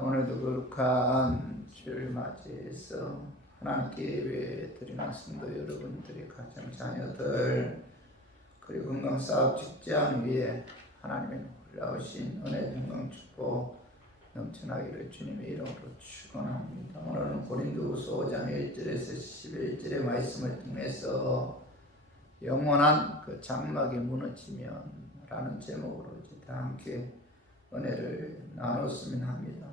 오늘도 거룩한 주를 맞이해서 하나님께 예배드리는 성도 여러분들의 가정 자녀들 그리고 건강사업 직장 위에 하나님의 놀라우신 은혜 평강 축복 넘쳐나기를 주님의 이름으로 축원합니다. 오늘은 고린도후서 5장 1절에서 11절의 말씀을 통해서 영원한 그 장막이 무너지면라는 제목으로 이제 다 함께 은혜를 나눴으면 합니다.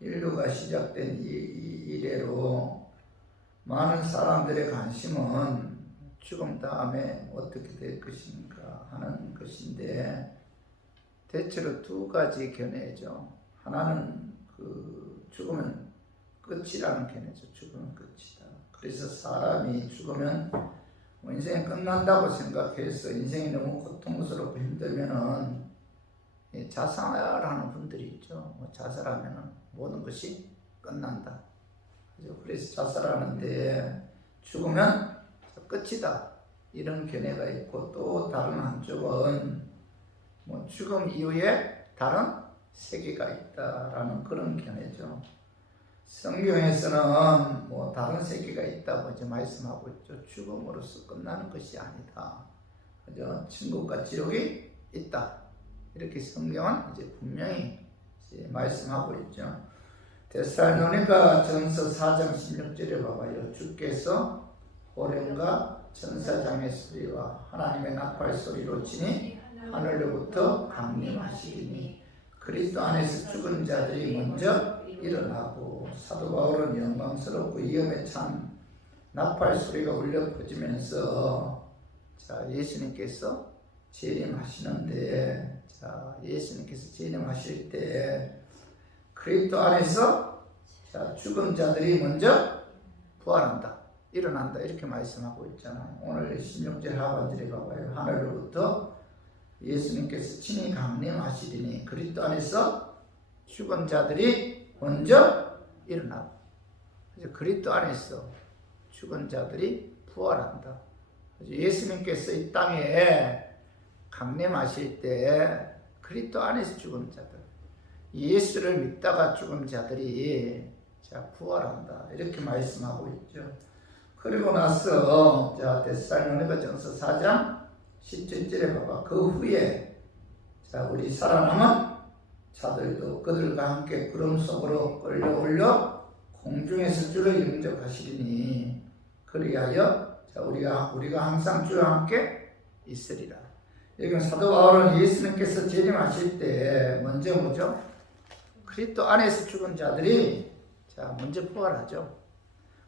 인류가 시작된 이래로 많은 사람들의 관심은 죽음 다음에 어떻게 될 것인가 하는 것인데 대체로 두 가지 견해죠. 하나는 그 죽으면 끝이라는 견해죠. 죽으면 끝이다. 그래서 사람이 죽으면 인생이 끝난다고 생각해서 인생이 너무 고통스럽고 힘들면은 자살하는 분들이 있죠. 자살하면 모든 것이 끝난다. 그래서 자살하는데 죽으면 끝이다. 이런 견해가 있고 또 다른 한쪽은 죽음 이후에 다른 세계가 있다라는 그런 견해죠. 성경에서는 다른 세계가 있다고 이제 말씀하고 있죠. 죽음으로써 끝나는 것이 아니다. 그죠? 천국과 지옥이 있다. 이렇게 성경은 이제 분명히 이제 말씀하고 있죠. 데살로니가 전서 4장 16절에 봐봐요. 주께서 호령과 천사장의 소리와 하나님의 나팔 소리로 치니 하늘로부터 강림하시리니 그리스도 안에서 죽은 자들이 먼저 일어나고 사도 바울은 영광스럽고 위엄에 찬 나팔 소리가 울려 퍼지면서 예수님께서 재림하시는데 예수님께서 재림하실 때 그리스도 안에서 죽은 자들이 먼저 부활한다, 일어난다 이렇게 말씀하고 있잖아요. 오늘 16절 하반절에 봐봐요. 하늘로부터 예수님께서 친히 강림하시리니 그리스도 안에서 죽은 자들이 먼저 일어나고 그리스도 안에서 죽은 자들이 부활한다. 예수님께서 이 땅에 강림하실 때 그리스도 안에서 죽은 자들, 예수를 믿다가 죽은 자들이 부활한다 이렇게 말씀하고 있죠. 그리고 나서 데살로니가 전서 4장 17절에 봐봐. 그 후에 우리 살아남은 자들도 그들과 함께 구름 속으로 끌려올려 공중에서 주를 영접하시리니 그리하여 우리가 항상 주와 함께 있으리라. 여기 사도 바울은 예수님께서 재림하실 때 먼저 뭐죠? 그리스도 안에서 죽은 자들이 먼저 부활하죠.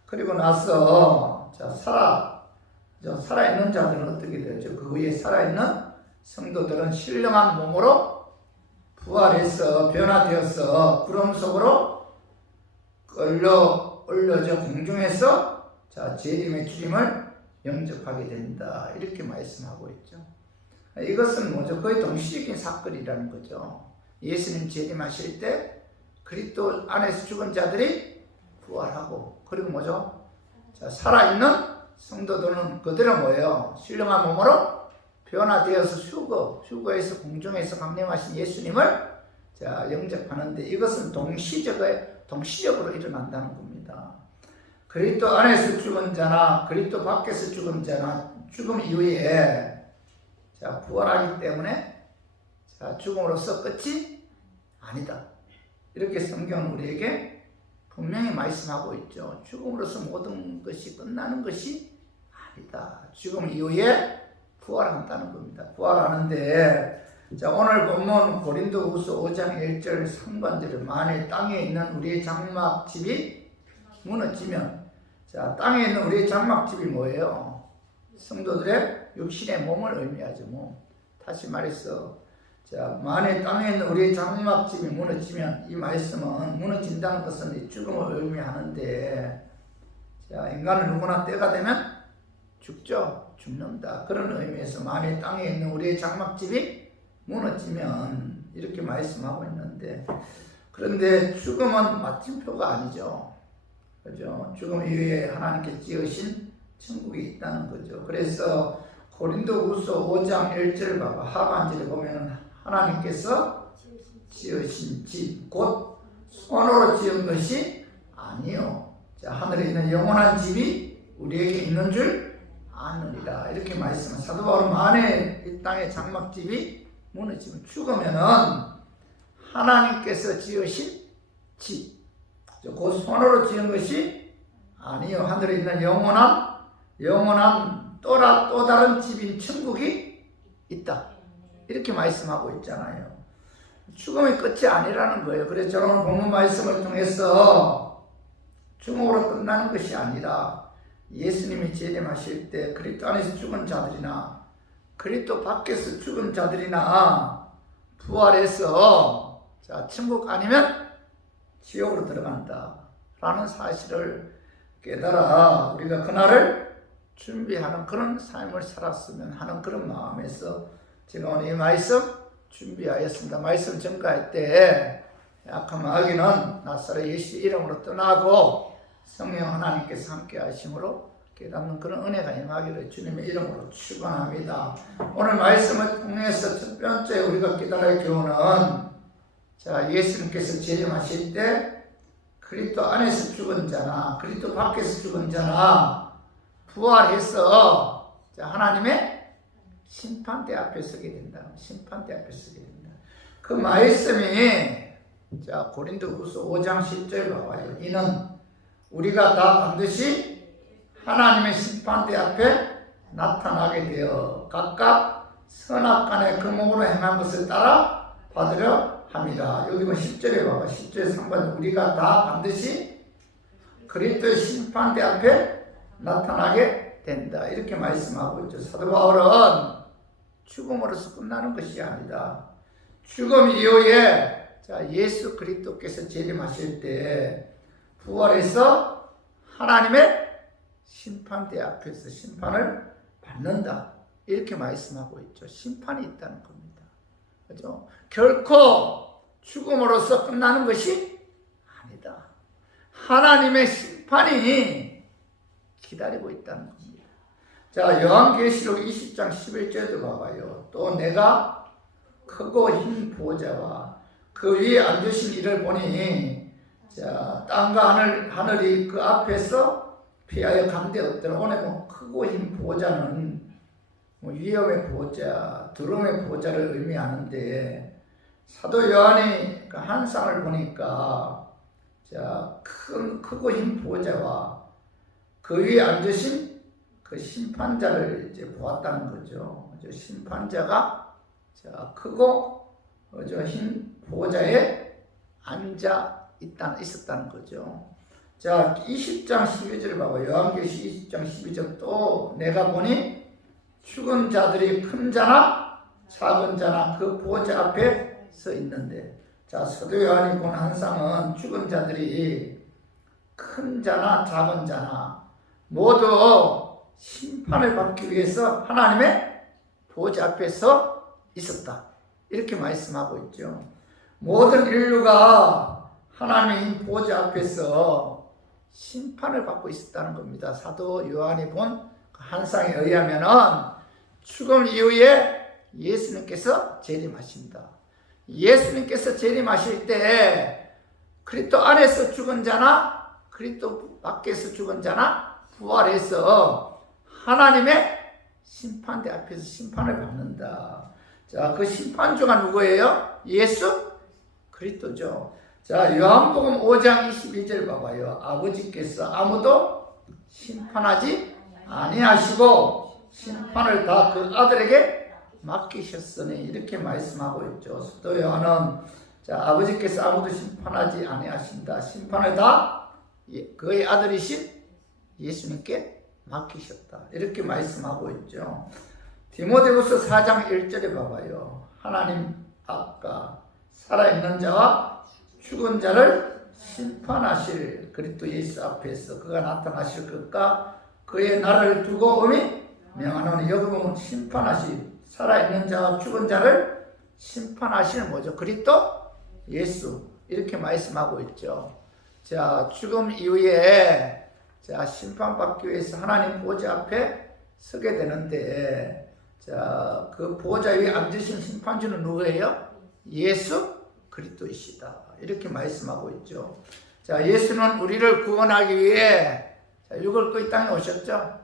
그리고 나서 살아있는 자들은 어떻게 되죠? 그 위에 살아있는 성도들은 신령한 몸으로 부활해서 변화되어서 구름 속으로 끌려 올려져 공중에서 재림의 주님을 영접하게 된다 이렇게 말씀하고 있죠. 이것은 뭐죠? 거의 동시적인 사건이라는 거죠. 예수님 재림하실 때 그리스도 안에서 죽은 자들이 부활하고 그리고 뭐죠? 살아있는 성도들은 그들은 뭐예요? 신령한 몸으로 변화되어서 휴거에서 공중에서 강림하신 예수님을 영접하는데 이것은 동시적으로 일어난다는 겁니다. 그리스도 안에서 죽은 자나 그리스도 밖에서 죽은 자나 죽음 이후에 부활하기 때문에 죽음으로써 끝이 아니다. 이렇게 성경은 우리에게 분명히 말씀하고 있죠. 죽음으로써 모든 것이 끝나는 것이 아니다. 죽음 이후에 부활한다는 겁니다. 부활하는데 오늘 본문 고린도후서 5장 1절 3번절에 만일 땅에 있는 우리의 장막집이 무너지면 땅에 있는 우리의 장막집이 뭐예요? 성도들의 육신의 몸을 의미하죠. 다시 말해서 만일 땅에 있는 우리의 장막집이 무너지면 이 말씀은 무너진다는 것은 죽음을 의미하는데 인간은 누구나 때가 되면 죽죠. 죽는다. 그런 의미에서 만일 땅에 있는 우리의 장막집이 무너지면 이렇게 말씀하고 있는데 그런데 죽음은 마침표가 아니죠. 그죠? 죽음 이후에 하나님께 지으신 천국이 있다는 거죠. 그래서 고린도후서 5장 1절 봐봐. 하반절에 보면 하나님께서 지으신 집 곧 손으로 지은 것이 아니요. 자, 하늘에 있는 영원한 집이 우리에게 있는 줄 아느니라. 이렇게 말씀은 사도 바울은 만에 이 땅에 장막집이 무너지면 죽으면은 하나님께서 지으신 집, 그 손으로 지은 것이 아니요. 하늘에 있는 영원한 또 다른 집인 천국이 있다. 이렇게 말씀하고 있잖아요. 죽음이 끝이 아니라는 거예요. 그래서 저는 오늘 본문 말씀을 통해서 죽음으로 끝나는 것이 아니라 예수님이 재림하실 때 그리스도 안에서 죽은 자들이나 그리스도 밖에서 죽은 자들이나 부활해서 자, 천국 아니면 지옥으로 들어간다 라는 사실을 깨달아 우리가 그날을 준비하는 그런 삶을 살았으면 하는 그런 마음에서 제가 오늘 이 말씀 준비하였습니다. 말씀 전가할 때 약한 마귀는 나사렛 예수 이름으로 떠나고 성령 하나님께서 함께 하심으로 깨닫는 그런 은혜가 임하기를 주님의 이름으로 축원합니다. 오늘 말씀을 통해서 첫 번째 우리가 깨달을 교훈은 자, 예수님께서 재림하실 때 그리스도 안에서 죽은 자나 그리스도 밖에서 죽은 자나 부활해서 자, 하나님의 심판대 앞에 서게 된다. 심판대 앞에 서게 된다. 그 말씀이 자, 고린도후서 5장 10절 봐봐요. 이는 우리가 다 반드시 하나님의 심판대 앞에 나타나게 되어 각각 선악간의 그 몸으로 행한 것을 따라 받으려 합니다. 여기 뭐 10절에 봐봐. 10절 상반 우리가 다 반드시 그리스도의 심판대 앞에 나타나게 된다. 이렇게 말씀하고 있죠. 사도 바울은 죽음으로서 끝나는 것이 아니다. 죽음 이후에 자, 예수 그리스도께서 재림하실 때 부활해서 하나님의 심판대 앞에서 심판을 받는다. 이렇게 말씀하고 있죠. 심판이 있다는 겁니다. 그죠? 결코 죽음으로써 끝나는 것이 아니다. 하나님의 심판이 기다리고 있다는 겁니다. 자, 요한계시록 20장 11절도 봐봐요. 또 내가 크고 흰 보좌와 그 위에 앉으신 이를 보니 자, 땅과 하늘이 그 앞에서 피하여 감되었더라. 오늘 뭐 크고 흰 보좌는 뭐 위엄의 보좌, 두려움의 보좌를 의미하는데 사도 요한이 그 한상을 보니까 자, 크고 흰 보좌와 그 위에 앉으신 그 심판자를 이제 보았다는 거죠. 심판자가 자, 크고 흰 보좌에 앉아 있었다는 거죠. 자, 20장 12절 봐봐요. 요한계시 20장 12절 또 내가 보니 죽은 자들이 큰 자나 작은 자나 그 보좌 앞에 서 있는데 자, 사도 요한이 본 환상은 죽은 자들이 큰 자나 작은 자나 모두 심판을 받기 위해서 하나님의 보좌 앞에 서 있었다. 이렇게 말씀하고 있죠. 모든 인류가 하나님의 보좌 앞에서 심판을 받고 있었다는 겁니다. 사도 요한이 본 환상에 의하면은 죽음 이후에 예수님께서 재림하신다. 예수님께서 재림하실 때 그리스도 안에서 죽은 자나 그리스도 밖에서 죽은 자나 부활해서 하나님의 심판대 앞에서 심판을 받는다. 자, 그 심판주가 누구예요? 예수 그리스도죠. 자, 요한복음 5장 22절 봐봐요. 아버지께서 아무도 심판하지 아니하시고 심판을 다 그 아들에게 맡기셨으니 이렇게 말씀하고 있죠. 사도 요한은 자, 아버지께서 아무도 심판하지 아니하신다. 심판을 다 그의 아들이신 예수님께 맡기셨다. 이렇게 말씀하고 있죠. 디모데후서 4장 1절에 봐봐요. 하나님 앞과 살아있는 자와 죽은 자를 심판하실 그리스도 예수 앞에서 그가 나타나실 것과 그의 나라를 두고 명하노니 여기 보면 심판하실 살아있는 자와 죽은 자를 심판하시는 뭐죠? 그리스도 예수 이렇게 말씀하고 있죠. 자, 죽음 이후에 자, 심판받기 위해서 하나님 보좌 앞에 서게 되는데 자, 그 보좌 위에 앉으신 심판주는 누구예요? 예수 그리스도이시다. 이렇게 말씀하고 있죠. 자, 예수는 우리를 구원하기 위해 육을 이 땅에 오셨죠.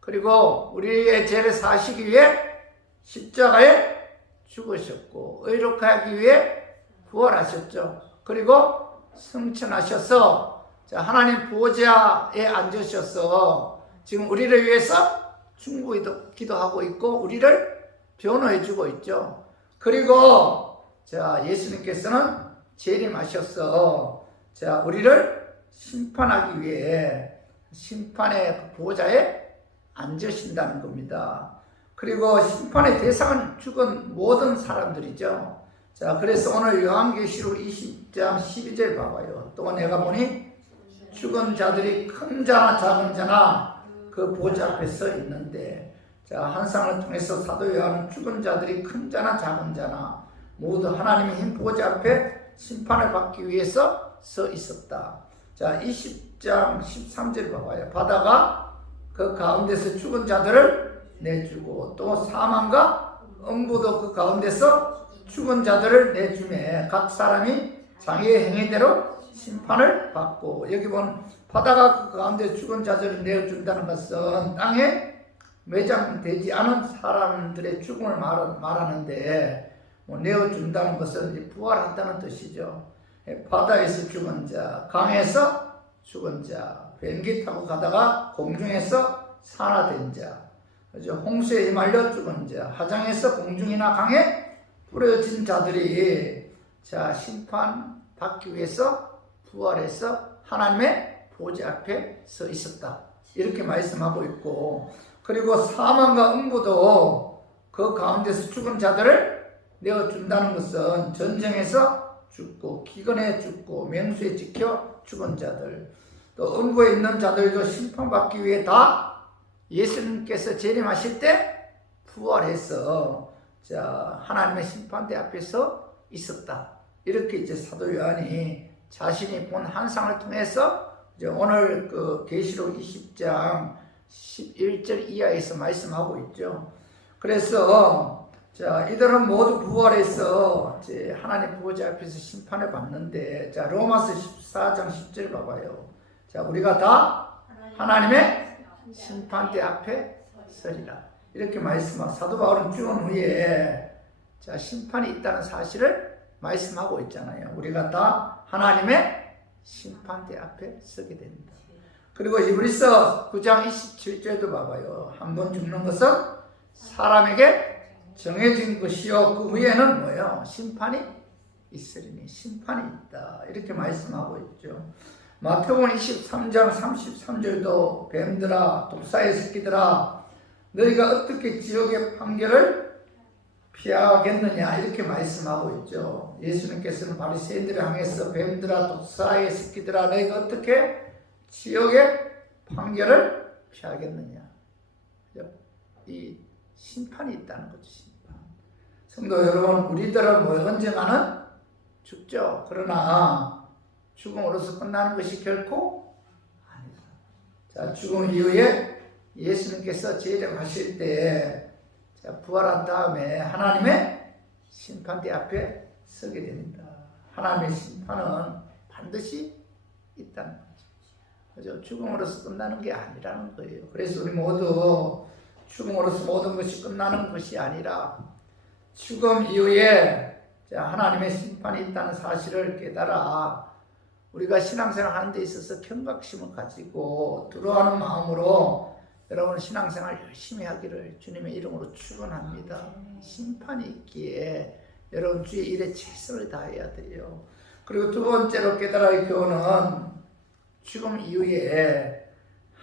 그리고 우리의 죄를 사시기 위해 십자가에 죽으셨고 의롭게 하기 위해 부활하셨죠. 그리고 승천하셔서 하나님 보좌에 앉으셔서 지금 우리를 위해서 중보에 기도하고 있고 우리를 변호해 주고 있죠. 그리고 예수님께서는 재림하셔서 우리를 심판하기 위해 심판의 보좌에 앉으신다는 겁니다. 그리고 심판의 대상은 죽은 모든 사람들이죠. 그래서 오늘 요한계시록 20장 12절 봐봐요. 또 내가 보니 죽은 자들이 큰 자나 작은 자나 그 보좌 앞에 서 있는데, 환상을 통해서 사도 요한은 죽은 자들이 큰 자나 작은 자나 모두 하나님의 흰 보좌 앞에 심판을 받기 위해서 서 있었다. 20장 13절 봐봐요. 바다가 그 가운데서 죽은 자들을 내주고 또 사망과 음부도 그 가운데서 죽은 자들을 내주매 각 사람이 자기의 행위대로 심판을 받고, 여기 보면 바다가 그 가운데 죽은 자들을 내어준다는 것은 땅에 매장되지 않은 사람들의 죽음을 말하는데, 내어준다는 것은 부활한다는 뜻이죠. 바다에서 죽은 자, 강에서 죽은 자, 비행기 타고 가다가 공중에서 산화된 자, 홍수에 휘말려 죽은 자, 하장에서 공중이나 강에 뿌려진 자들이 심판 받기 위해서 부활해서 하나님의 보좌 앞에 서 있었다. 이렇게 말씀하고 있고, 그리고 사망과 음부도 그 가운데서 죽은 자들을 내어준다는 것은 전쟁에서 죽고 기근에 죽고 맹수에 지켜 죽은 자들, 또 음부에 있는 자들도 심판받기 위해 다 예수님께서 재림하실 때 부활해서 하나님의 심판대 앞에서 있었다. 이렇게 사도 요한이 자신이 본 환상을 통해서 오늘 그 계시록 20장 11절 이하에서 말씀하고 있죠. 그래서 이들은 모두 부활해서 하나님 보좌 앞에서 심판을 받는데, 로마서 14장 10절 봐봐요. 우리가 다 하나님의 심판대 앞에 서리라. 이렇게 말씀하고, 사도 바울은 죽은 후에 심판이 있다는 사실을 말씀하고 있잖아요. 우리가 다 하나님의 심판대 앞에 서게 됩니다. 그리고 히브리서 9장 27절도 봐봐요. 한 번 죽는 것은 사람에게 정해진 것이요 그 후에는 뭐예요? 심판이 있으리니, 심판이 있다. 이렇게 말씀하고 있죠. 마태복음 23장 33절도 뱀들아 독사의 새끼들아 너희가 어떻게 지옥의 판결을 피하겠느냐, 이렇게 말씀하고 있죠. 예수님께서는 바리새인들을 향해서 뱀들아 독사의 새끼들아 너희가 어떻게 지옥의 판결을 피하겠느냐, 이 심판이 있다는 거죠. 심판. 성도 여러분, 우리들은 언젠가는 죽죠. 그러나 죽음으로서 끝나는 것이 결코 아니다. 죽음 이후에 예수님께서 재림하실 때 부활한 다음에 하나님의 심판대 앞에 서게 됩니다. 하나님의 심판은 반드시 있다는 거죠. 그죠? 죽음으로서 끝나는 게 아니라는 거예요. 그래서 우리 모두 죽음으로서 모든 것이 끝나는 것이 아니라 죽음 이후에 하나님의 심판이 있다는 사실을 깨달아 우리가 신앙생활 하는 데 있어서 경각심을 가지고 두려워하는 마음으로 여러분 신앙생활 열심히 하기를 주님의 이름으로 축원합니다. 심판이 있기에 여러분 주의 일에 최선을 다해야 돼요. 그리고 두 번째로 깨달아야 할 교훈은 죽음 이후에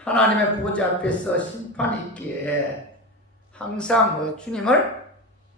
하나님의 보좌 앞에서 심판이 있기에 항상 주님을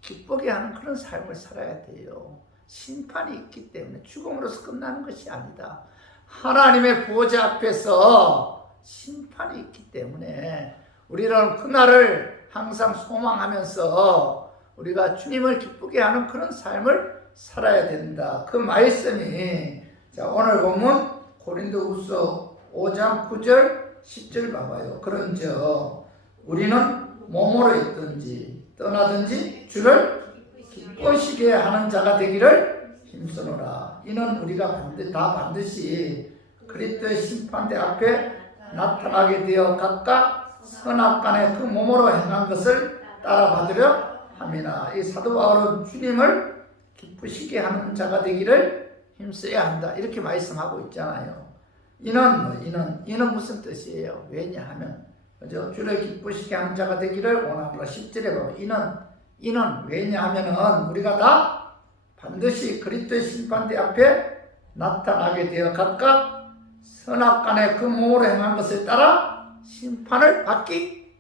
기쁘게 하는 그런 삶을 살아야 돼요. 심판이 있기 때문에 죽음으로서 끝나는 것이 아니다. 하나님의 보좌 앞에서 심판이 있기 때문에 우리는 그날을 항상 소망하면서 우리가 주님을 기쁘게 하는 그런 삶을 살아야 된다. 그 말씀이 오늘 보면 고린도후서 5장 9절 10절 봐봐요. 그런즉 우리는 몸으로 있든지 떠나든지 주를 기쁘시게 하는 자가 되기를 힘쓰노라. 이는 우리가 반드시 그리스도의 심판대 앞에 나타나게 되어 각각 선악간에 그 몸으로 행한 것을 따라받으려 함이나. 이 사도 바울은 주님을 기쁘시게 하는 자가 되기를 힘써야 한다, 이렇게 말씀하고 있잖아요. 이는 무슨 뜻이에요? 왜냐하면, 그죠? 주를 기쁘시게 하는 자가 되기를 원하노라. 10절에 보면 이는 왜냐하면은 우리가 다 반드시 그리스도의 심판대 앞에 나타나게 되어 각각 선악간에 그 몸으로 행한 것을 따라 심판을 받기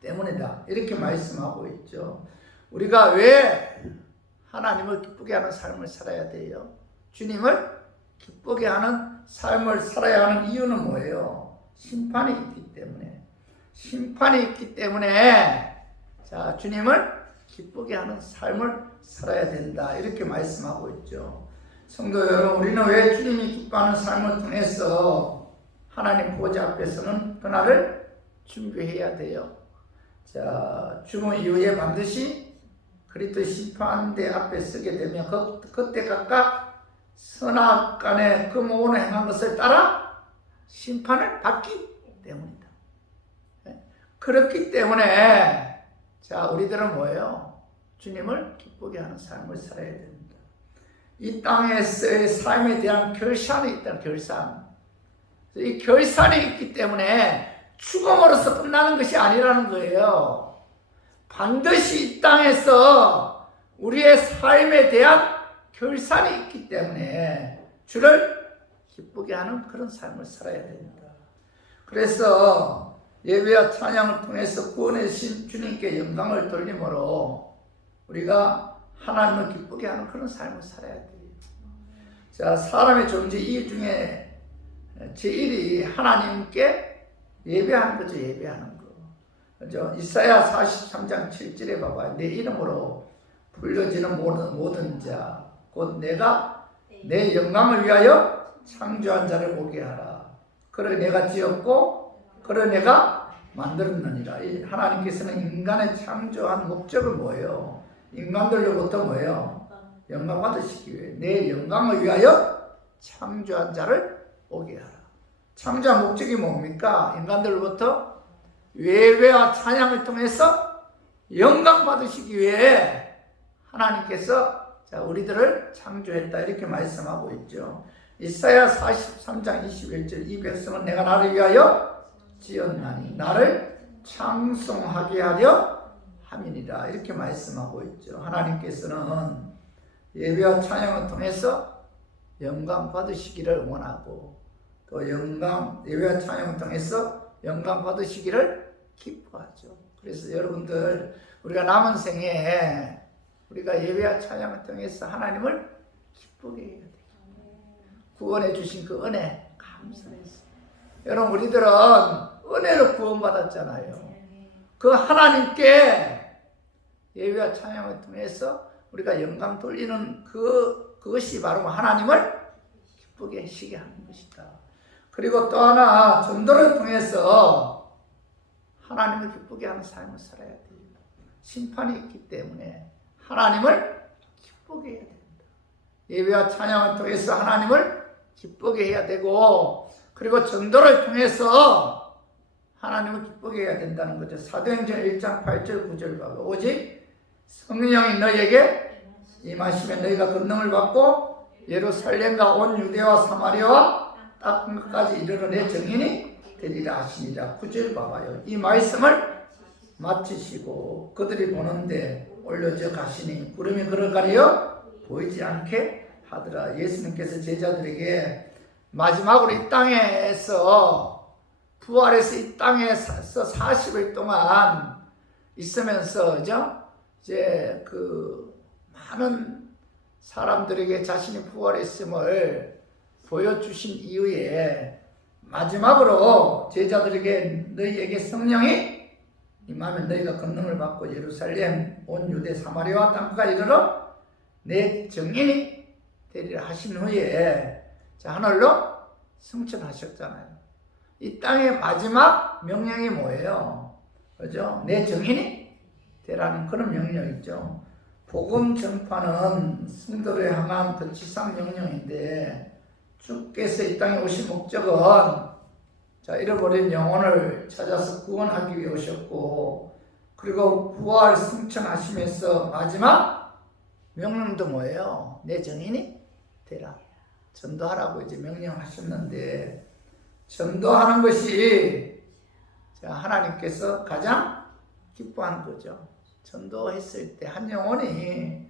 때문이다, 이렇게 말씀하고 있죠. 우리가 왜 하나님을 기쁘게 하는 삶을 살아야 돼요? 주님을 기쁘게 하는 삶을 살아야 하는 이유는 뭐예요? 심판이 있기 때문에. 심판이 있기 때문에 자, 주님을 기쁘게 하는 삶을 살아야 된다, 이렇게 말씀하고 있죠. 성도 여러분, 우리는 왜 주님이 기뻐하는 삶을 통해서 하나님 보좌 앞에 서는 그날을 준비해야 돼요? 자, 죽음 이후에 반드시 그리스도의 심판대 앞에 서게 되면 그때 각각 선악간에 그 몸으로 행한 것을 따라 심판을 받기 때문이다. 그렇기 때문에 자, 우리들은 뭐예요? 주님을 기쁘게 하는 삶을 살아야 됩니다. 이 땅에서의 삶에 대한 결산이 있다, 결산. 이 결산이 있기 때문에 죽음으로서 끝나는 것이 아니라는 거예요. 반드시 이 땅에서 우리의 삶에 대한 결산이 있기 때문에 주를 기쁘게 하는 그런 삶을 살아야 됩니다. 그래서 예배와 찬양을 통해서 구원해 주신 주님께 영광을 돌림으로 우리가 하나님을 기쁘게 하는 그런 삶을 살아야 돼요. 자, 사람의 존재 이유 중에 제1이 하나님께 예배하는 거죠. 예배하는 거. 그죠? 이사야 43장 7절에 봐봐요. 내 이름으로 불려지는 모든 자, 곧 내가 내 영광을 위하여 창조한 자를 오게 하라. 그를 내가 지었고 그를 내가 만들었느니라. 하나님께서는 인간의 창조한 목적은 뭐예요? 인간들로부터 뭐예요? 영광 받으시기 위해 내 영광을 위하여 창조한 자를 오게 하라. 창조한 목적이 뭡니까? 인간들로부터 예배와 찬양을 통해서 영광 받으시기 위해 하나님께서 자, 우리들을 창조했다, 이렇게 말씀하고 있죠. 이사야 43장 21절 이 백성은 내가 나를 위하여 지었나니 나를 찬송하게 하려 함이니라, 이렇게 말씀하고 있죠. 하나님께서는 예배와 찬양을 통해서 영광 받으시기를 원하고 또 예배와 찬양을 통해서 영광 받으시기를 기뻐하죠. 그래서 여러분들, 우리가 남은 생에 우리가 예배와 찬양을 통해서 하나님을 기쁘게 해야 돼요. 구원해 주신 그 은혜 감사해서. 여러분, 우리들은 은혜로 구원받았잖아요. 그 하나님께 예배와 찬양을 통해서 우리가 영광 돌리는 그것이 바로 하나님을 기쁘게 하시게 하는 것이다. 그리고 또 하나, 전도를 통해서 하나님을 기쁘게 하는 삶을 살아야 돼요. 심판이 있기 때문에 하나님을 기쁘게 해야 됩니다. 예배와 찬양을 통해서 하나님을 기쁘게 해야 되고, 그리고 전도를 통해서 하나님을 기쁘게 해야 된다는 거죠. 사도행전 1장 8절 9절 봐봐. 오직 성령이 너희에게 임하시면 너희가 권능을 받고 예루살렘과 온 유대와 사마리아와 땅 끝까지 이르러 내 증인이 되리라 하시니라. 9절 봐봐요. 이 말씀을 마치시고 그들이 보는데 올려져 가시니 구름이 그를 가려 보이지 않게 하더라. 예수님께서 제자들에게 마지막으로 이 땅에서 부활해서 이 땅에서 40일 동안 있으면서 이제 그 많은 사람들에게 자신이 부활했음을 보여주신 이후에 마지막으로 제자들에게 너희에게 성령이 임하면 너희가 권능을 받고 예루살렘 온 유대 사마리아와 땅까지 이르러 내 증인이 되리라 하신 후에 자, 하늘로 승천하셨잖아요. 이 땅의 마지막 명령이 뭐예요? 그죠? 내 증인이 되라는 그런 명령이죠. 복음 전파는 성도를 향한 그 지상 명령인데 주께서 이 땅에 오신 목적은 잃어버린 영혼을 찾아서 구원하기 위해 오셨고, 그리고 부활 승천하시면서 마지막 명령도 뭐예요? 내 증인이 되라. 전도하라고 이제 명령하셨는데, 전도하는 것이 하나님께서 가장 기뻐하는 거죠. 전도했을 때 한 영혼이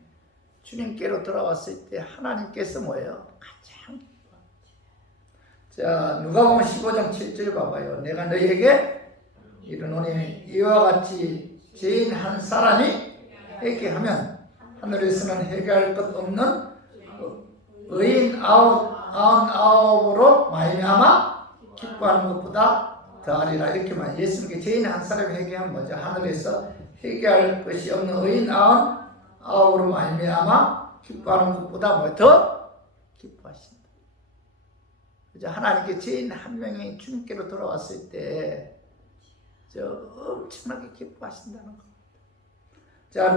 주님께로 돌아왔을 때 하나님께서 뭐예요? 가장 기뻐합니다. 누가복음 15장 7절 봐봐요. 내가 너희에게 이르노니 이와 같이 죄인 한 사람이 회개하면 하늘에서는 회개할 것 없는 의인 99으로 말미암아 기뻐하는 것보다 더하리라. 이렇게 말. 예수님께 죄인 한 사람이 회개하면 뭐죠? 하늘에서 회개할 것이 없는 의인 99으로 말미암아 기뻐하는 것보다 뭐 더 기뻐하신다. 그죠? 하나님께 죄인 한 명이 주님께로 돌아왔을 때 엄청나게 기뻐하신다는 겁니다.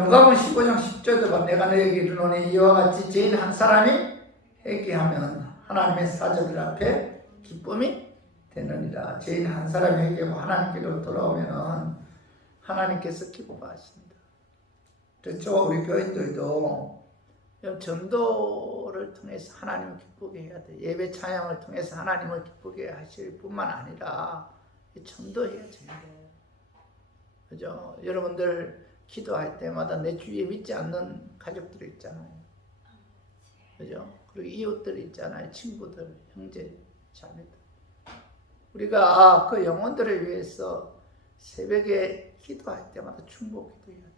누가복음 15장 10절도 봐. 내가 너에게 이르노니 이와 같이 죄인 한 사람이 회개하면 하나님의 사자들 앞에 기쁨이 되느니라. 죄인 한 사람이 회개하고 하나님께로 돌아오면 하나님께서 기뻐하신다. 그렇죠? 우리 교인들도 전도를 통해서 하나님을 기쁘게 해야 돼. 예배 찬양을 통해서 하나님을 기쁘게 하실 뿐만 아니라 전도해야 전도. 그죠? 여러분들 기도할 때마다 내 주위에 믿지 않는 가족들이 있잖아요. 그죠? 그리고 이웃들이 있잖아요. 친구들, 형제, 자매들. 우리가 그 영혼들을 위해서 새벽에 기도할 때마다 충고 기도해야 돼요.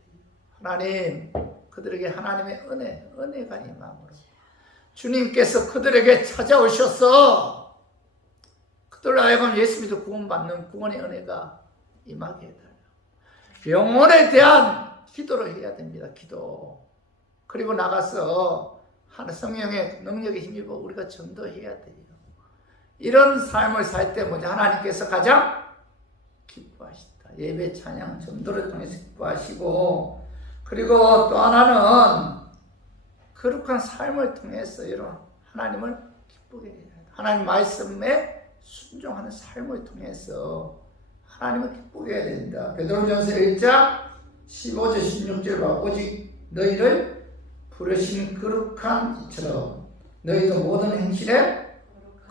하나님, 그들에게 하나님의 은혜가 임함으로 주님께서 그들에게 찾아오셔서 그들로 하여금 예수 믿어 구원받는 구원의 은혜가 임하게 해달라. 영혼에 대한 기도를 해야 됩니다. 기도. 그리고 나가서 성령의 능력에 힘입어 우리가 전도해야 돼요. 이런 삶을 살 때 먼저 하나님께서 가장 기뻐하신다. 예배, 찬양, 전도를 통해서 기뻐하시고, 그리고 또 하나는 거룩한 삶을 통해서 이런 하나님을 기쁘게 해야 된다. 하나님 말씀에 순종하는 삶을 통해서 하나님을 기쁘게 해야 된다. 베드로전서 1장 15절 16절 봐. 오직 너희를 부르신 거룩한 이처럼 너희도 모든 행실에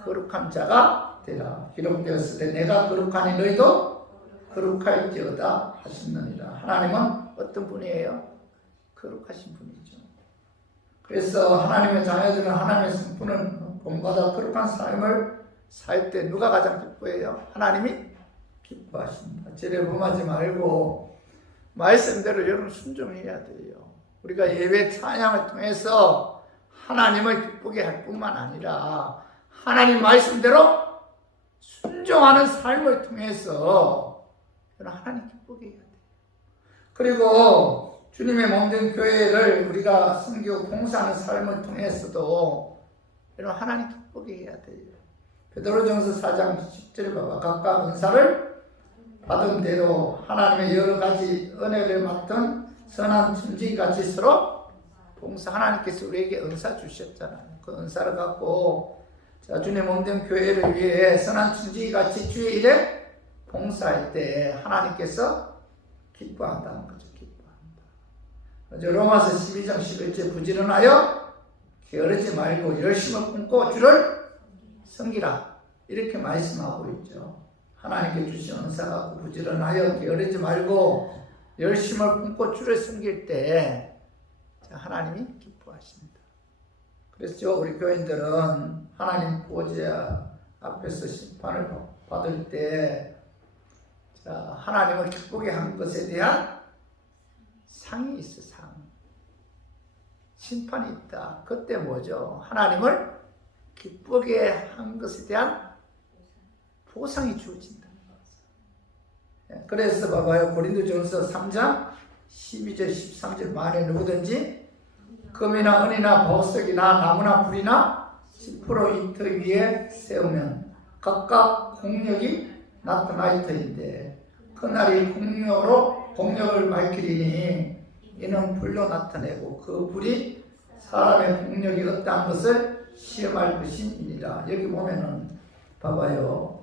거룩한 자가 되라. 기록되었을 때 내가 거룩하니 너희도 거룩할지어다 하셨느니라. 하나님은 어떤 분이에요? 거룩하신 분이죠. 그래서 하나님의 자녀들은 하나님의 성품을 본받아 거룩한 삶을 살 때 누가 가장 기뻐해요? 하나님이 기뻐하십니다. 죄를 범하지 말고 말씀대로 여러분 순종해야 돼요. 우리가 예배 찬양을 통해서 하나님을 기쁘게 할 뿐만 아니라 하나님 말씀대로 순종하는 삶을 통해서 하나님 기쁘게 해야 돼요. 그리고 주님의 몸된 교회를 우리가 섬기고 봉사하는 삶을 통해서도 하나님 기쁘게 해야 돼요. 베드로전서 4장 10절에 봐봐. 각각 은사를 받은 대로 하나님의 여러 가지 은혜를 맡은 선한 천지같이 서로 봉사. 하나님께서 우리에게 은사 주셨잖아요. 그 은사를 갖고 주님 몸된 교회를 위해 선한 천지같이 주의 일에 봉사할 때 하나님께서 기뻐한다는 거죠. 기뻐한다. 로마서 12장 11절 부지런하여 게으르지 말고 열심을 품고 주를 섬기라. 이렇게 말씀하고 있죠. 하나님께 주신 은사 갖고 부지런하여 게으르지 말고 열심을 품고 주를 섬길 때 하나님이 기뻐하십니다. 그래서 우리 교인들은 하나님 보좌 앞에서 심판을 받을 때 하나님을 기쁘게 한 것에 대한 상이 있어. 상. 심판이 있다. 그때 뭐죠? 하나님을 기쁘게 한 것에 대한 보상이 주어진다는 거죠. 그래서 봐봐요. 고린도전서 3장 12절 13절 만에 누구든지 금이나 은이나 보석이나 나무나 불이나 10% 이터 위에 세우면 각각 공력이 나타나 이터인데 그날이 공력을 밝히리니 이는 불로 나타내고 그 불이 사람의 공력이 어떠한 것을 시험할 것임이니라. 여기 보면은 봐봐요.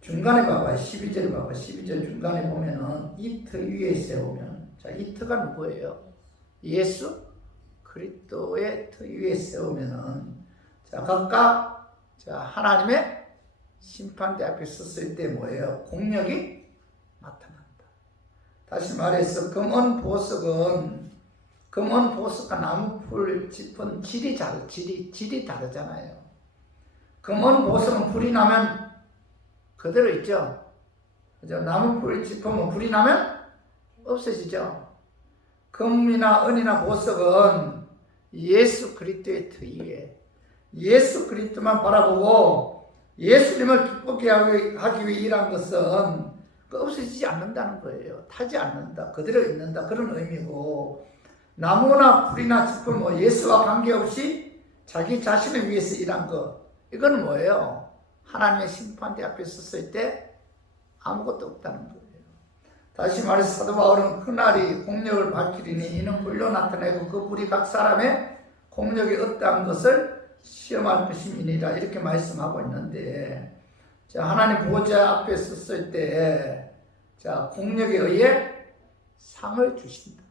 중간에 봐봐요. 12절 봐봐. 12절 중간에 보면은 이 터 위에 세우면, 자, 이 터가 누구예요? 예수 그리스도의 터 위에 세우면은, 자, 각각, 자, 하나님의 심판대 앞에 섰을 때 뭐예요? 공력이 나타난다. 다시 말해서 금은 보석과 나무풀 짚은 질이 다르잖아요. 금은 보석은 불이 나면 그대로 있죠. 그죠? 나무풀 짚으면 불이 나면 없어지죠. 금이나 은이나 보석은 예수 그리스도의 터 위에 예수 그리스도만 바라보고 예수님을 기쁘게 하기 위해 일한 것은 없어지지 않는다는 거예요. 타지 않는다. 그대로 있는다. 그런 의미고, 나무나 불이나 짚은 뭐 예수와 관계없이 자기 자신을 위해서 일한 것, 이건 뭐예요? 하나님의 심판대 앞에 섰을 때 아무것도 없다는 거예요. 다시 말해서 사도 바울은 그날이 공력을 밝히리니 이는 불로 나타내고 그 불이 각 사람의 공력이 어떠한 것을 시험할 것임이니라. 이렇게 말씀하고 있는데, 자, 하나님 보호자 앞에 섰을 때, 자, 공력에 의해 상을 주신다.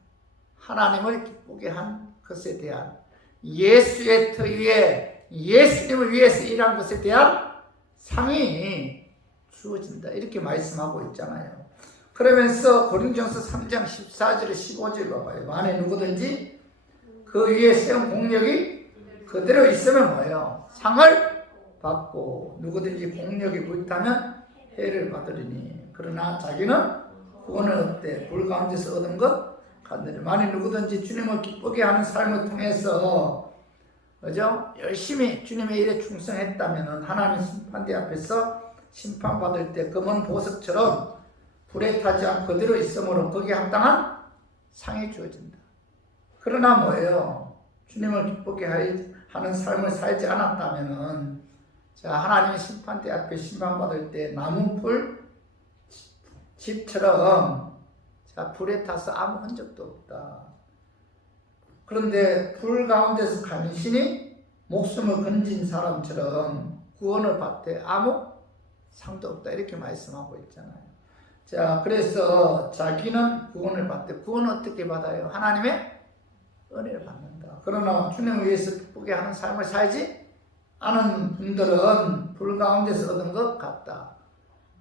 하나님을 기쁘게 한 것에 대한, 예수의 터 위에 예수님을 위해서 일한 것에 대한 상이 주어진다. 이렇게 말씀하고 있잖아요. 그러면서 고린도전서 3장 14절 15절 봐봐요. 만에 누구든지 그 위에 세운 공력이 그대로 있으면 뭐예요? 상을 받고, 누구든지 공력이 불타면 해를 받으리니 그러나 자기는 구원을 얻되 불 가운데서 얻은 것 같느니. 만일 누구든지 주님을 기쁘게 하는 삶을 통해서, 그죠? 열심히 주님의 일에 충성했다면 하나님 심판대 앞에서 심판받을 때 금은 보석처럼 불에 타지 않고 그대로 있으므로 거기에 합당한 상이 주어진다. 그러나 뭐예요? 주님을 기쁘게 하는 삶을 살지 않았다면은, 자, 하나님의 심판대 앞에 심판받을 때 나무풀 집처럼, 자, 불에 타서 아무 흔적도 없다. 그런데 불 가운데서 간신히 목숨을 건진 사람처럼 구원을 받되 아무 상도 없다. 이렇게 말씀하고 있잖아요. 자, 그래서 자기는 구원을 받되, 구원은 어떻게 받아요? 하나님의 은혜를 받는다. 그러나 주님을 위해서 기쁘게 하는 삶을 살지 않은 분들은 불 가운데서 얻은 것 같다.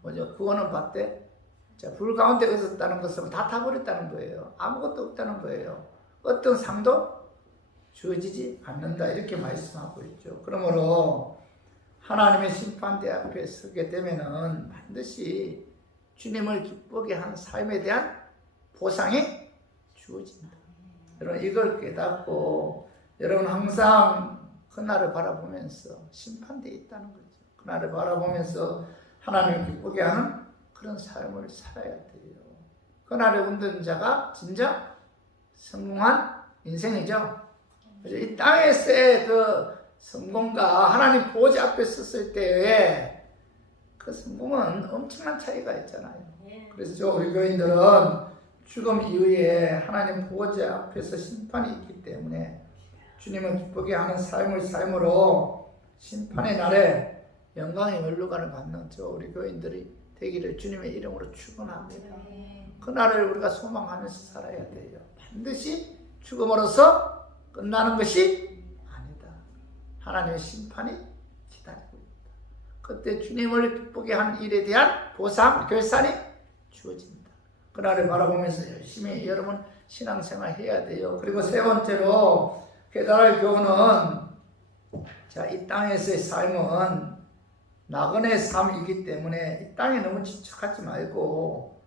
뭐죠? 구원을 받되, 자, 불 가운데 얻었다는 것은 다 타버렸다는 거예요. 아무것도 없다는 거예요. 어떤 상도 주어지지 않는다. 이렇게 말씀하고 있죠. 그러므로 하나님의 심판대 앞에 서게 되면은 반드시 주님을 기쁘게 한 삶에 대한 보상이 주어진다. 여러분, 이걸 깨닫고 여러분 항상 그날을 바라보면서 심판되어 있다는 거죠. 그날을 바라보면서 하나님을 기쁘게 하는 그런 삶을 살아야 돼요. 그날에 얻는 자가 진짜 성공한 인생이죠. 이 땅에서의 그 성공과 하나님 보호자 앞에 섰을 때의 그 성공은 엄청난 차이가 있잖아요. 그래서 우리 교인들은 죽음 이후에 하나님 보호자 앞에서 심판이 있기 때문에 주님을 기쁘게 하는 삶을 삶으로 심판의 날에 영광의 면류관을 받는 저 우리 교인들이 되기를 주님의 이름으로 축원합니다. 그날을 우리가 소망하면서 살아야 돼요. 반드시 죽음으로써 끝나는 것이 아니다. 하나님의 심판이 기다리고 있다. 그때 주님을 기쁘게 한 일에 대한 보상, 결산이 주어진다. 그날을 바라보면서 열심히 여러분 신앙생활 해야 돼요. 그리고 세 번째로 깨달을 교훈은, 자, 이 땅에서의 삶은 나그네의 삶이기 때문에 이 땅에 너무 집착하지 말고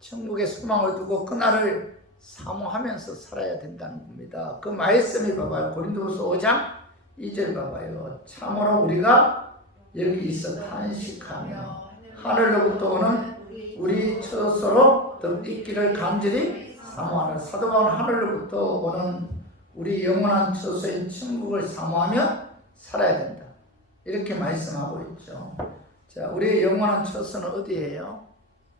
천국에 소망을 두고 그날을 사모하면서 살아야 된다는 겁니다. 그 말씀이 봐봐요. 고린도후서 5장 2절 봐봐요. 참으로 우리가 여기 있어 탄식하며 하늘로부터 오는 우리 처소로 있기를 간절히 사모하는. 사도 바울은 하늘로부터 오는 우리 영원한 처소인 천국을 사모하며 살아야 된다. 이렇게 말씀하고 있죠. 자, 우리의 영원한 처소는 어디예요?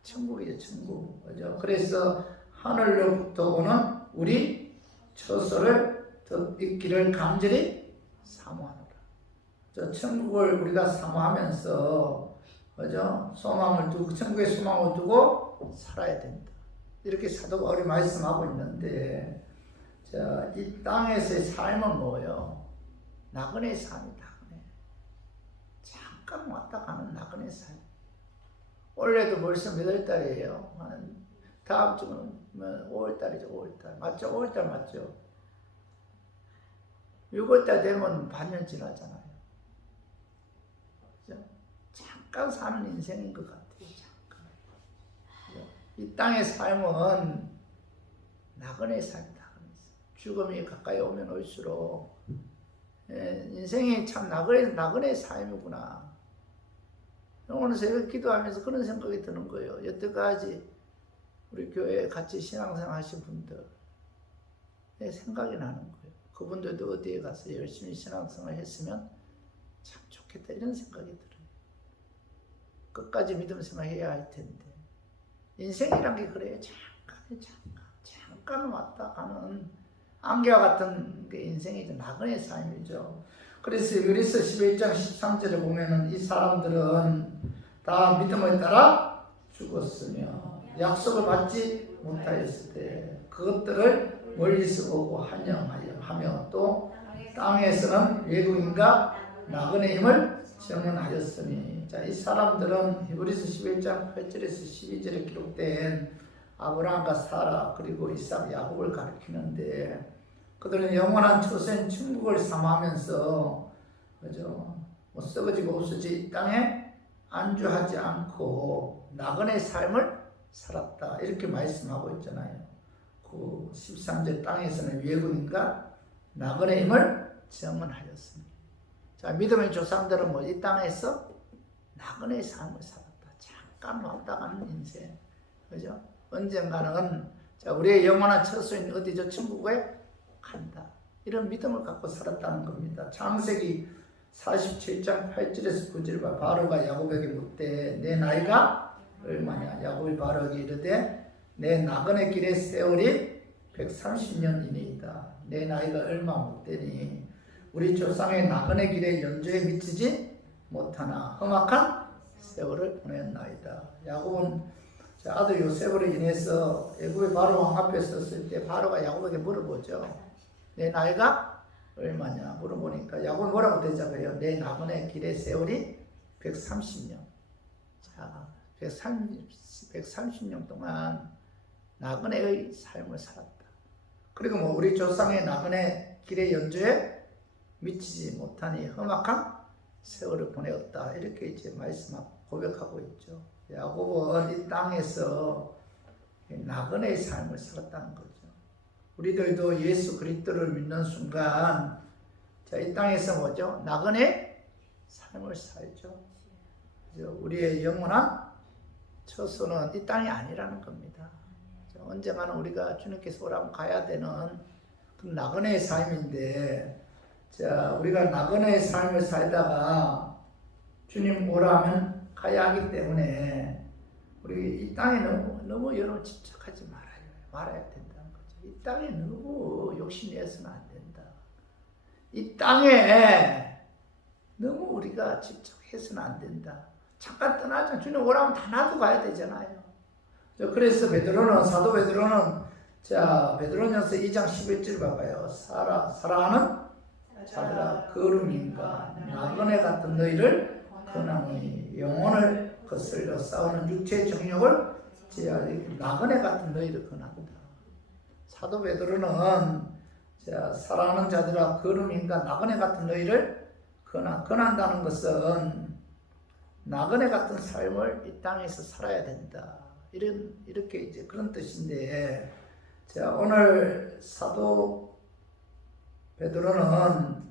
천국이죠, 천국. 그죠? 그래서 하늘로부터 오는 우리 처소를 있기를 간절히 사모하노라. 저 천국을 우리가 사모하면서 그죠? 소망을 두고 천국에 소망을 두고 살아야 된다. 이렇게 사도 바울이 말씀하고 있는데, 자, 이 땅에서의 삶은 뭐예요? 나그네 삶이다. 잠깐 왔다 가는 나그네 삶. 올해도 벌써 몇 월 달이에요? 다음 주는 5월 달이죠. 5월 달. 맞죠? 5월 달 맞죠? 6월 달 되면 반년 지나잖아요. 그죠? 잠깐 사는 인생인 것 같아요. 잠깐. 그죠? 이 땅의 삶은 나그네 삶이다. 죽음이 가까이 오면 올수록 인생이 참 나그네 삶이구나. 오늘 새벽 기도하면서 그런 생각이 드는 거예요. 여태까지 우리 교회에 같이 신앙생활 하신 분들 생각이 나는 거예요. 그분들도 어디에 가서 열심히 신앙생활 했으면 참 좋겠다 이런 생각이 들어요. 끝까지 믿음 생활 해야 할 텐데 인생이란 게 그래요. 잠깐 왔다 가는 안개와 같은 게 인생이죠. 나그네 삶이죠. 그래서 요리서 11장 13절에 보면은 이 사람들은 다 믿음을 따라 죽었으며 약속을 받지 못하였을 때 그것들을 멀리서 보고 환영하며 또 땅에서는 외국인과 나그네임을 증언하였으니, 자, 이 사람들은 히브리서 11장 8절에서 12절에 기록된 아브라함과 사라 그리고 이삭 야곱을 가리키는데, 그들은 영원한 초생 천국을 사모하면서 그죠? 뭐 썩어지고 없어지 이 땅에 안주하지 않고 나그네 삶을 살았다 이렇게 말씀하고 있잖아요. 그 13절 땅에서는 외국인과 나그네임을 증언하였습니다. 자, 믿음의 조상들은 뭐 이 땅에서 나그네 삶을 살았다. 잠깐 왔다 가는 인생, 그죠? 언젠가는 자, 우리의 영원한 처소인 어디죠? 천국에 간다. 이런 믿음을 갖고 살았다는 겁니다. 창세기 47장 8절에서 9절 봐. 바로가 야곱에게 묻되 내 나이가 얼마냐? 야곱이 바로에게 이르되 내 나그네 길의 세월이 130년이니이다. 내 나이가 얼마 묻되니 우리 조상의 나그네 길의 연조에 미치지 못하나 험악한 세월을 보냈나이다. 야곱은 아들 요셉으로 인해서 애굽의 바로 왕 앞에 섰을 때 바로가 야곱에게 물어보죠. 내 나이가 얼마냐 물어보니까 야곱은 뭐라고 대답해요? 내 나그네 길의 세월이 130년. 자, 130년 동안 나그네의 삶을 살았다. 그리고 뭐 우리 조상의 나그네 길의 연주에 미치지 못하니 험악한 세월을 보내었다. 이렇게 이제 말씀하고 고백하고 있죠. 야곱은 이 땅에서 나그네의 삶을 살았다는 거죠. 우리들도 예수 그리스도를 믿는 순간 자, 이 땅에서 뭐죠? 나그네 삶을 살죠. 우리의 영원한 처소는 이 땅이 아니라는 겁니다. 언젠가는 우리가 주님께서 오라면 가야 되는 그 나그네의 삶인데, 자, 우리가 나그네의 삶을 살다가 주님 오라면 가야 하기 때문에 우리 이 땅에 너무 여러분 집착하지 말아야 된다는 거죠. 이 땅에 너무 욕심내서는 안 된다. 이 땅에 너무 우리가 집착해서는 안 된다. 잠깐 떠나자. 주님 오라면 다 놔두고 가야 되잖아요. 그래서 사도 베드로는 자, 베드로전서 2장 11절 봐봐요. 사랑하는 자들아 거룩님과 나그네 같은 너희를 권하노니 영혼을 거슬려 싸우는 육체의 정욕을 제하리. 나그네 같은 너희를 권한다. 사도 베드로는 자, 사랑하는 자들아 거룩님과 나그네 같은 너희를 권한다는 것은 나그네 같은 삶을 이 땅에서 살아야 된다. 이렇게 이제 그런 뜻인데, 자, 오늘 사도 베드로는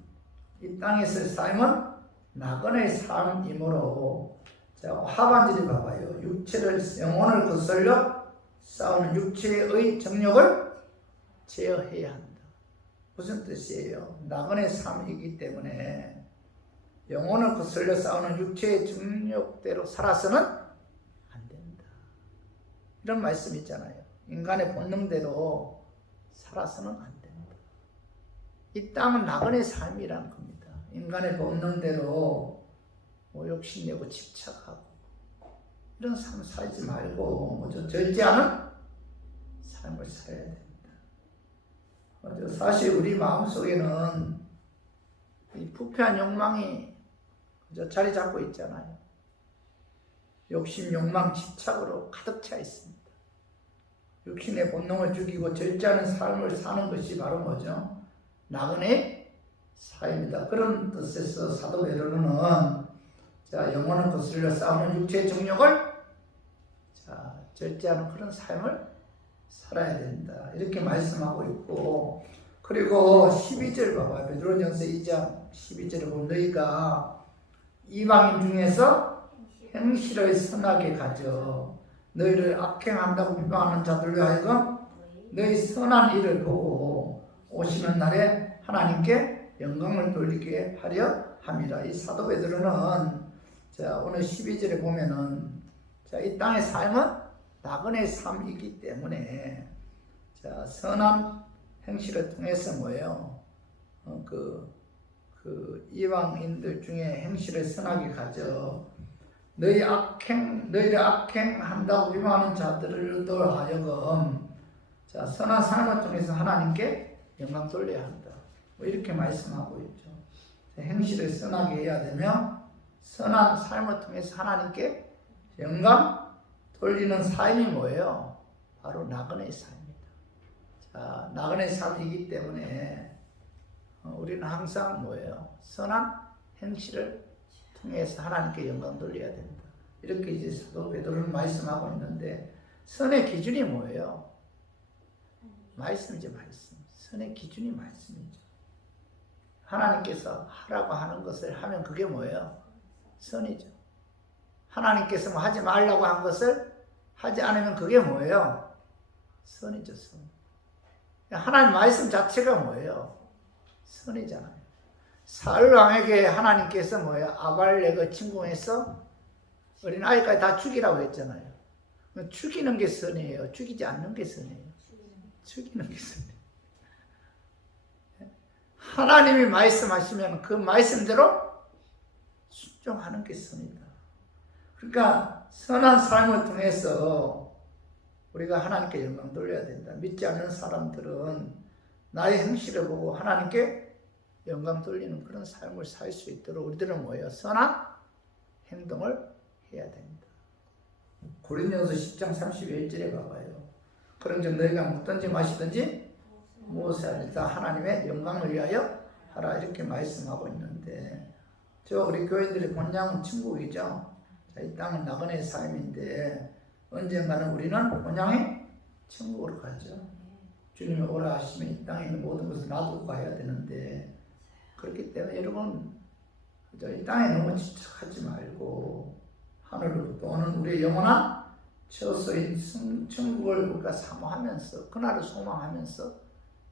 이 땅에서의 삶은 나그네의 삶이므로, 자, 하반절에 봐봐요. 영혼을 거슬려 싸우는 육체의 정욕을 제어해야 한다. 무슨 뜻이에요? 나그네 삶이기 때문에 영혼을 거슬려 싸우는 육체의 정욕대로 살아서는 안 된다. 이런 말씀 있잖아요. 인간의 본능대로 살아서는 안 됩니다. 이 땅은 나그네 삶이라는 겁니다. 인간의 본능대로 욕심내고 집착하고 이런 삶 살지 말고 절제하는 삶을 살아야 됩니다. 사실 우리 마음속에는 이 부패한 욕망이 자리 잡고 있잖아요. 욕심, 욕망, 집착으로 가득 차 있습니다. 육신의 본능을 죽이고 절제하는 삶을 사는 것이 바로 뭐죠? 나그네 삶이다. 그런 뜻에서 사도 베드로는 영혼을 거슬려 싸우는 육체의 정욕을 절제하는 그런 삶을 살아야 된다. 이렇게 말씀하고 있고, 그리고 12절 봐봐요. 베드로전서 2장 12절에 보면 너희가 이방인 중에서 행실을 선하게 가져 너희를 악행한다고 비방하는 자들로 하여금 너희 선한 일을 보고 오시는 날에 하나님께 영광을 돌리게 하려 함이라. 이 사도 베드로는 오늘 12절에 보면은 이 땅의 삶은 나그네 삶이기 때문에 선한 행실을 통해서 뭐예요? 이방인들 중에 행실을 선하게 가져 너희를 악행한다고 비방하는 자들로 하여금 선한 삶을 통해서 하나님께 영광 돌려야 한다. 이렇게 말씀하고 있죠. 행실을 선하게 해야 되면 선한 삶을 통해서 하나님께 영광 돌리는 삶이 뭐예요? 바로 나그네 삶입니다. 나그네 삶이기 때문에 우리는 항상 뭐예요? 선한 행실을 통해서 하나님께 영광 돌려야 된다. 이렇게 이제 사도 베드로는 말씀하고 있는데, 선의 기준이 뭐예요? 말씀이죠, 말씀. 선의 기준이 말씀이죠. 하나님께서 하라고 하는 것을 하면 그게 뭐예요? 선이죠. 하나님께서 뭐 하지 말라고 한 것을 하지 않으면 그게 뭐예요? 선이죠, 선. 하나님 말씀 자체가 뭐예요? 선이잖아요. 사울 왕에게 하나님께서 뭐예요? 아발렉을 침공해서 어린 아이까지 다 죽이라고 했잖아요. 죽이는 게 선이에요. 죽이지 않는 게 선이에요. 죽이는 게 선이에요. 하나님이 말씀하시면 그 말씀대로 순종하는 게 선이다. 그러니까 선한 삶을 통해서 우리가 하나님께 영광 돌려야 된다. 믿지 않는 사람들은 나의 행실을 보고 하나님께 영광 돌리는 그런 삶을 살 수 있도록 우리들은 뭐예요? 선한 행동을 해야 됩니다. 고린도전서 10장 31절에 봐봐요. 그런즉 너희가 먹든지 마시든지 무엇을 하든지 다 하나님의 영광을 위하여 하라. 이렇게 말씀하고 있는데, 우리 교인들의 본향은 천국이죠. 이 땅은 나그네 삶인데 언젠가는 우리는 본향의 천국으로 가죠. 주님이 오라 하시면 이 땅에 있는 모든 것을 놔두고 가야 되는데, 그렇기 때문에 여러분 이 땅에 너무 집착하지 말고 하늘로부터 오는 우리의 영원한 처소인 천국을 우리가 사모하면서 그날을 소망하면서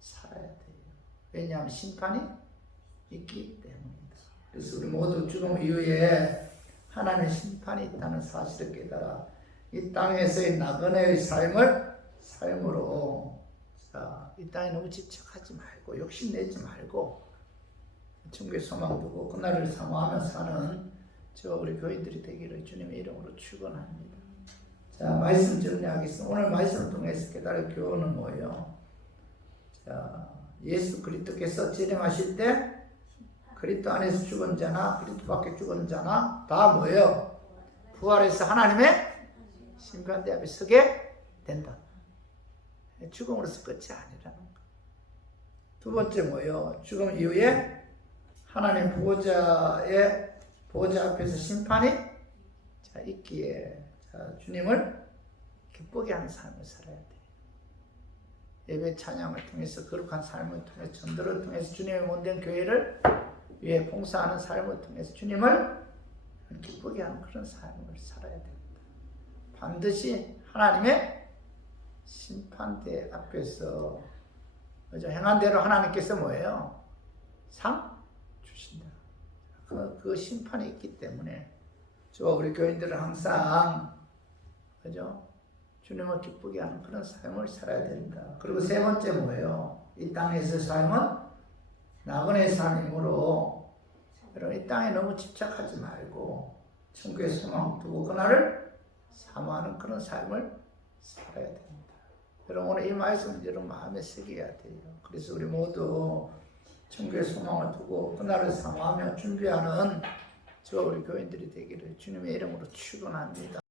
살아야 돼요. 왜냐하면 심판이 있기 때문입니다. 그래서 우리 모두 죽음 이후에 하나님의 심판이 있다는 사실을 깨달아 이 땅에서의 나그네의 삶으로 이 땅에 너무 집착하지 말고 욕심내지 말고 천국의 소망 두고 그날을 사모하며 사는 우리 교인들이 되기를 주님의 이름으로 축원합니다. 말씀 정리하겠습니다. 오늘 말씀을 통해서 깨달을 교훈은 뭐예요? 예수 그리스도께서 재림하실 때 그리스도 안에서 죽은 자나 그리스도 밖에 죽은 자나 다 뭐예요? 부활해서 하나님의 심판대 앞에 서게 된다. 죽음으로서 끝이 아니라는 거. 두 번째 뭐예요? 죽음 이후에 하나님 보호자 앞에서 심판이 있기에 주님을 기쁘게 하는 삶을 살아야 돼요. 예배 찬양을 통해서 거룩한 삶을 통해서 전도를 통해서 주님의 몸된 교회를 위해 봉사하는 삶을 통해서 주님을 기쁘게 하는 그런 삶을 살아야 됩니다. 반드시 하나님의 심판대 앞에서 행한 대로 하나님께서 뭐예요? 상 주신다. 그 심판이 있기 때문에 우리 교인들은 항상 주님을 기쁘게 하는 그런 삶을 살아야 된다. 그리고 세 번째 뭐예요? 이 땅에서 삶은 나그네 삶이므로 여러분 이 땅에 너무 집착하지 말고 천국의 소망 두고 그날을 사모하는 그런 삶을 살아야 됩니다. 여러분 오늘 이 말씀을 여러분 마음에 새겨야 돼요. 그래서 우리 모두 천국의 소망을 두고 그날을 사모하며 준비하는 저와 우리 교인들이 되기를 주님의 이름으로 축원합니다.